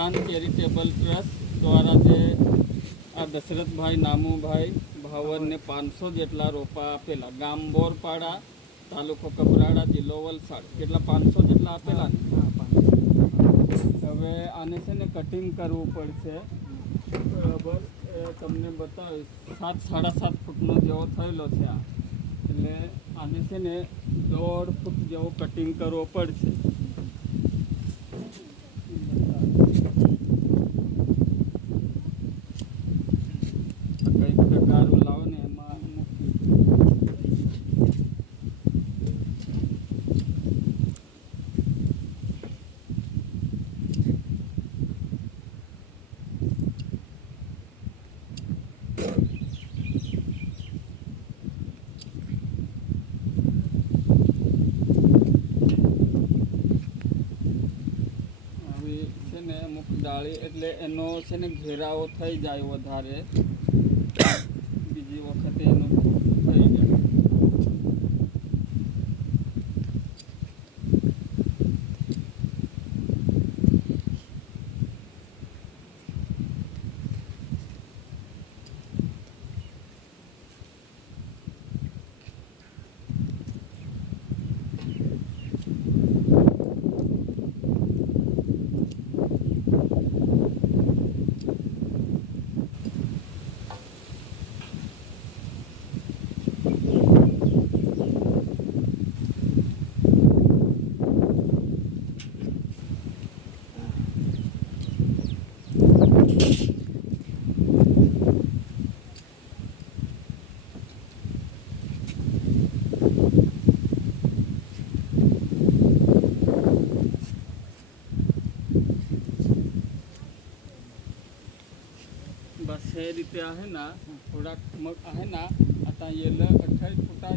ઉડાન charitable trust દ્વારા જે આ દશરથભાઈ નામુભાઈ ભાવનને 500 જેટલા રોપા આપેલા, ગામ બોરપાડા, તાલુકો કપરાડા, જિલ્લો વલસાડ, કેટલા 500 જેટલા આપેલા ને. હવે આને છે ને કટિંગ કરવું પડશે, બરાબર. તમને બતાવીશ, 7-7.5 ફૂટનો જેવો થયેલો છે આ. એટલે આને છે ને 1.5 ફૂટ જેવો કટિંગ કરવો પડશે. કઈ પ્રકારું લાવો ને એમાં મૂકી. અમુક ડાળી એટલે એનો છે ને ઘેરાવો થઈ જાય વધારે, બીજી વખતે એનો થઈ જાય. बस हे रीते आहे ना, थोड़ा मग आहे ना, आता येलं 28 फुटा